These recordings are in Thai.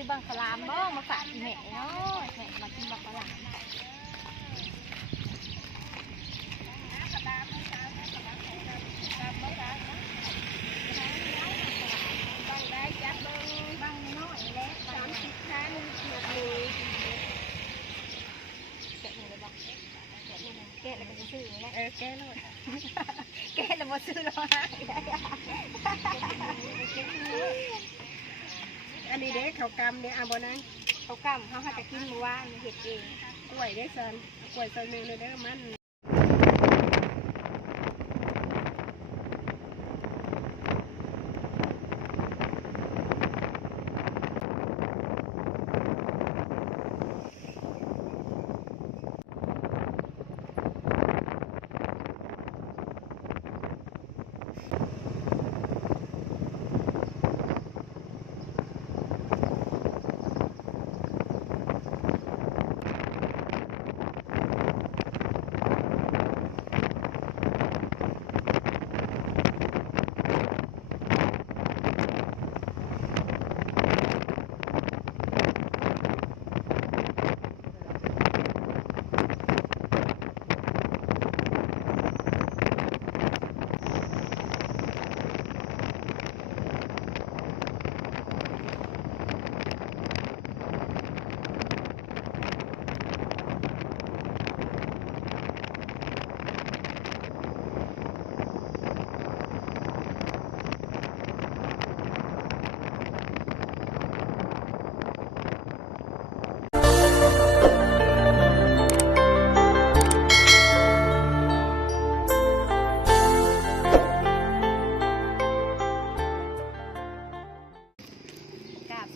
ซื้อบังคลามบ้มาฝากแม่เนาะแม่มากินบังคลามบังน้อยแล้ว30 ครั้งเลยแกะเลยบอกแกะแล้วก็ซื้อแล้วแกะเลยแกะแล้วมาซื้อแล้วอันนี้เด็กเขากำเนี่ยเอาบ่นะเขากำเขาหาจะกินมือว่างเห็ดเองกล้วยได้ซันกล้วยซันเมนูเด้อมัน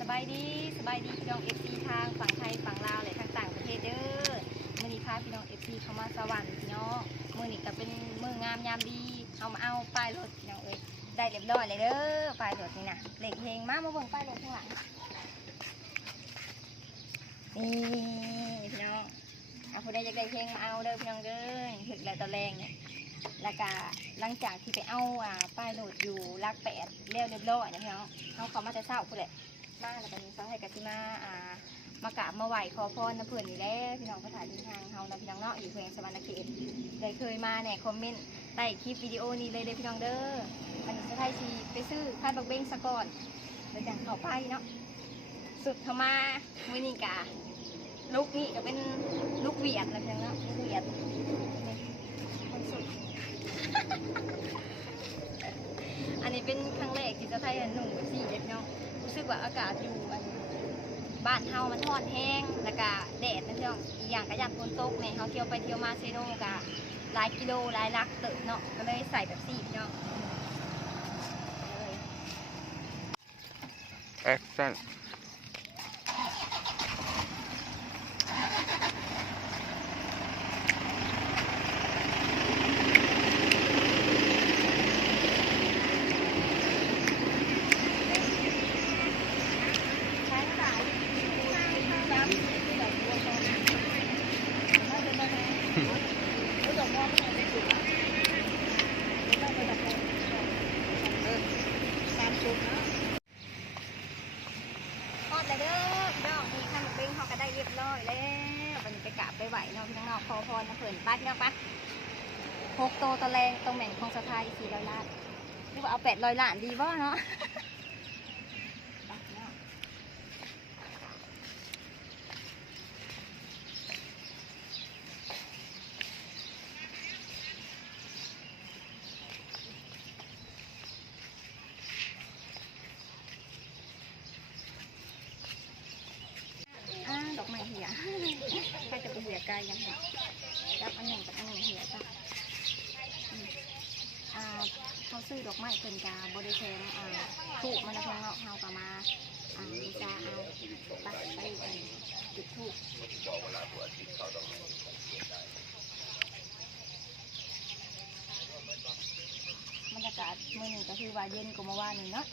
สบายดีพี่น้อง FC ทางฝั่งไทยฝั่งลาวเลยทางต่างประเทศเด้อมื้อนี้พาพี่น้อง FC เข้ามาสวรรค์พี่น้องมื้อนี้ก็เป็นมื้องามยามดีเอามาเอาป้ายรถพี่น้องเอ้ยได้เรียบร้อยเลยเด้อป้ายรถนี่นะเหล็กเฮงมาเบิ่งป้ายรถข้างหลังนี่พี่น้องเอาผู้ใดอยากได้เฮงมาเอาเด้อพี่น้องเด้อถึกแล้วตะแรงเนี่ยแล้วก็หลังจากที่ไปเอาป้ายรถอยู่ลัก8เรียบร้อยนะพี่น้องเขามาแต่เช้าพุ่นแหละมาแล้วก็มีสาวให้กะทิมากราบมาไหว้ขอพรน้ำเพื่อนนี่แหละพี่น้องก็ถ่ายดินทางเฮานะพี่น้องเนาะอยู่แขวงสวรรณเขตเลยเคยมาเนี่ยคอมเมนต์ใต้คลิปวิดีโอนี้เลยเด้อพี่น้องเด้ออันนี้จะให้ชีไปซื้อคาดบักเบ้งสะก่อนเดี๋ยวจะเข้าไปเนาะสุดเข้ามามื้อนี้กะลูกนี่ก็เป็นลูกเวียดนะพี่น้องเนาะลูกเวียดนี่คนสุด อันนี้เป็นครั้งแรกที่จะไทยหนุ่มกับสี่เนาะรู้สึกว่าอากาศอยู่บ้านเฮามันร้อนแห้งแล้วก็แดดนะพี่น้องอีกอย่างก็ยันฝนตกเนี่ยเขาเที่ยวไปเที่ยวมาเซโนกะหลายกิโลหลายลักเติบเนาะก็เลยใส่แบบสี่เนาะแอคชั่นทอดเลยเด้อพี่น้องมีขนมเบ้งเขาก็ได้เรียบร้อยแล้ววันนี้ไปกราบไปไหวเนาะพี่น้องขอพรนะเผื่อนป้าพี่น้องปะ6 โตตะแรงตรงแหม่งของสถาน400 ล้านหรือว่าเอา800 ล้านดีบ่เนาะดอกไม้เหี่ยใครจะไปเหี่ยกายยังไงรับอันหนึ่งกับอันหนึ่งเหี่ยจ้ะเขาซื้อดอกไม้เป็นกาบริเวณถูกมันแล้วเนาะเขาก็มาบูชาเอาปักไปจุดถูกบรรยากาศมื้อนี้ก็คือว่าเย็นกว่าเมื่อวานนี่เนาะ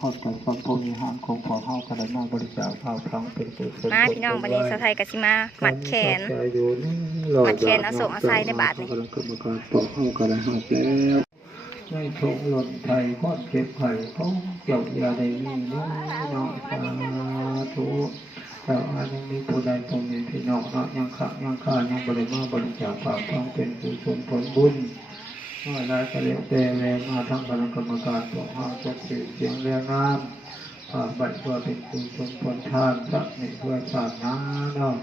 คตแต่สัมภูมิหารของพวกเฮาก็ได้มาบริจาคข้าวทั้งเป็นกุศล มาพี่น้องบัดนี้สาวไทยก็สิมามัดแขน มัดแขนเอาส่งเอาใส่ในบาทนี่ กรรมการพวกเฮาก็ได้หักแล้วไม่ทงหล่นไทยก้อนเก็บไข่เขาเกี่ยวยาได้มีน้อยเนาะสาธุแต่อันยังมีผู้ใดผู้หนึ่งพี่น้องเนาะยังข้ายังบริมาบริจาคข้าวทั้งเป็นกุศลผลบุญเมื่อไรก็เลี้ยงแต่แรงมาทั้งคณะกรรมการพวกเฮาจะสืบเสียงเรียงนามบัตรตัวเป็นกุศลผลทานสักในเพื่อศาสนาเนาะ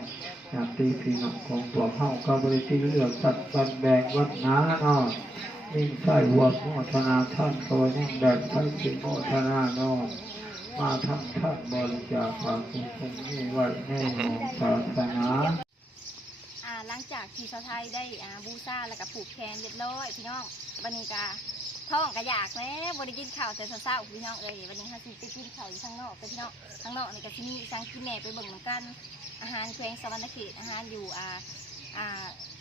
อยากตีพี่น้องของพวกเฮาก็บริที่เลือกสัตว์บันแบงวัดนาเนาะนิ่งใส่วัวโมทนาท่านตัวนิ่งแบบใส่จิตโมทนาเนาะมาทั้งท่านบริจาคความกุศลนี้ไว้ในของศาสนา หลังจากที่สาวไทยได้บูชาแล้วก็ผูกแขนเรียบร้อยพี่น้องวันนี้ก็ท้องก็อยากแล้วบ่ได้กินข้าวแต่เช้าๆพี่น้องเอ้ยวันนี้เฮาสิไปกินข้าวอยู่ข้างนอกเด้อพี่น้องข้างนอกนี่ก็สิมีสังกินแหน่ไปเบิ่งนำกันอาหารแขวงสวรรณเขตอาหารอยู่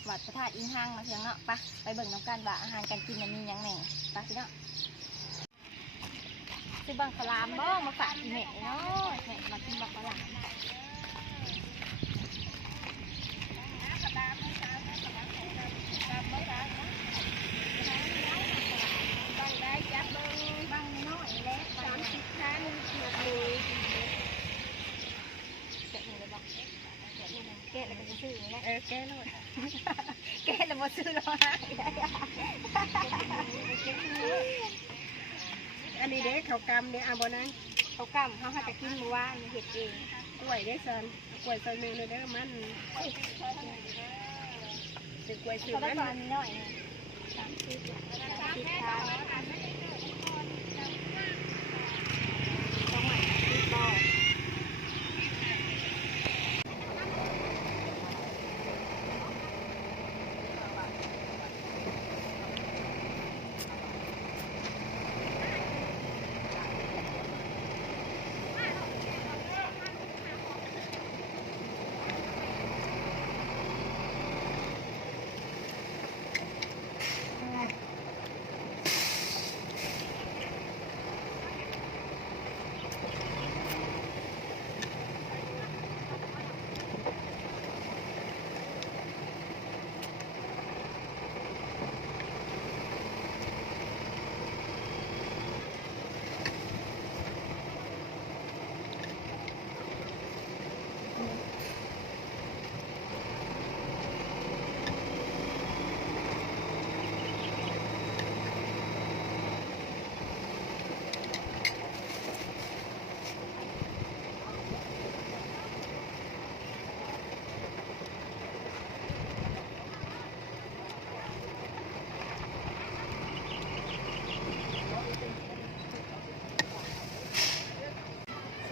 วัดพระธาตุอินทังมาเพียงเนาะไปเบิ่งนำกันว่าอาหารการกินมันมีหยังแหน่พี่น้องสิบังสลามบ่มาฝากอีแม่เนาะแม่มากินบังสลามแกะแล้วก็ซื้อนี่แหละแกะเลยแกะแล้วมาซื้อแล้วฮะ อันนี้เด็กเขากำเนี่ยเอาบ่นะ เขากำเขาจะกินมื้อวานเฮ็ดเอง กล้วยได้ซันกล้วยซอยแม่เลยเด้อมันเป็นกล้วยซื้อ เขาได้ มัน ตอนนี้หน่อย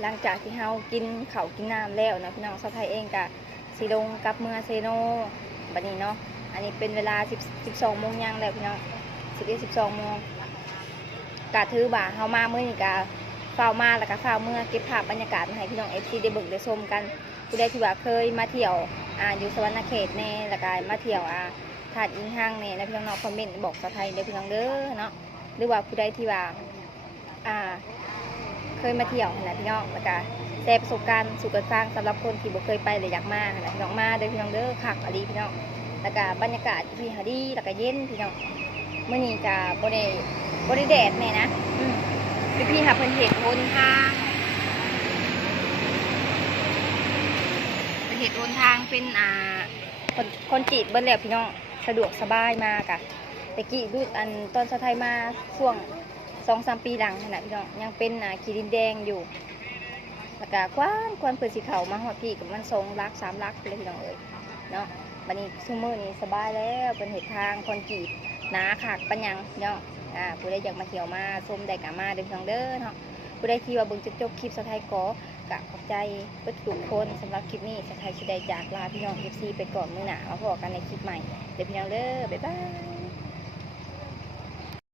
หลังจากที่เฮากินข้าวกินน้ำแล้วนะพี่น้องสาวไทยเองกะสีลงกับเมืองเซโนบัดนี้เนาะอันนี้เป็นเวลา12 โมงยังแล้วพี่น้อง12 โมงกะถือบ่าเฮามาเมื่อนี้กะเฝ้ามาแล้วก็เฝ้าเมื่อเก็บภาพบรรยากาศมาให้พี่น้อง FC ได้เบิ่งได้ชมกันผู้ใดที่ว่าเคยมาเที่ยวอยู่สวรรณเขตแน่แล้วก็มาเที่ยวธาตุอินทังแน่นะพี่น้องเนาะคอมเมนต์บอกสาวไทยเด้อพี่น้องเด้อเนาะหรือว่าผู้ใดที่ว่าเคยมาเที่ยวนะพี่น้องแล้วก็แชร์ประสบการณ์สู่กันฟังสำหรับคนที่บ่เคยไปเลยอยากมานะพี่น้องมาเด้อพี่น้องเด้อคักอลีพี่น้องแล้วก็บรรยากาศที่ดีแล้วก็เย็นพี่น้องมื้อนี้ก็บ่ได้แดดแม่นะพี่หาเพิ่นเฮ็ดโอนทางเป็นเฮ็ดโอนทางเป็นคนจีดเบิ่นแล้วพี่น้องสะดวกสบายมากะแต่กี้ดูตอนสาวไทยมาช่วง2-3 ปีหลังขนาดพี่น้องยังเป็นขีดินแดงอยู่แล้วก็กว้างเปิดสีเขามาหอดพี่กับมัน2 ลัก 3 ลักเลยพี่น้องเอ้ยเนาะบัดนี้ซุมื้อนี้สบายแล้วเป็นเหตุทางคอนกรีตหนาขากปัญญังเนาะผู้ใดอยากมาเที่ยวมาชมได้ก็มาเด้อพี่น้องเด้อเนาะผู้ใดที่ว่าเบิ่งจบคลิปสาวไทยก็ขอบใจทุกคนสำหรับคลิปนี้สาวไทยสิได้จากลาพี่น้อง FC ไปก่อนมื้อหน้ามาพบกันในคลิปใหม่เด้อพี่น้องเด้อบ๊ายบาย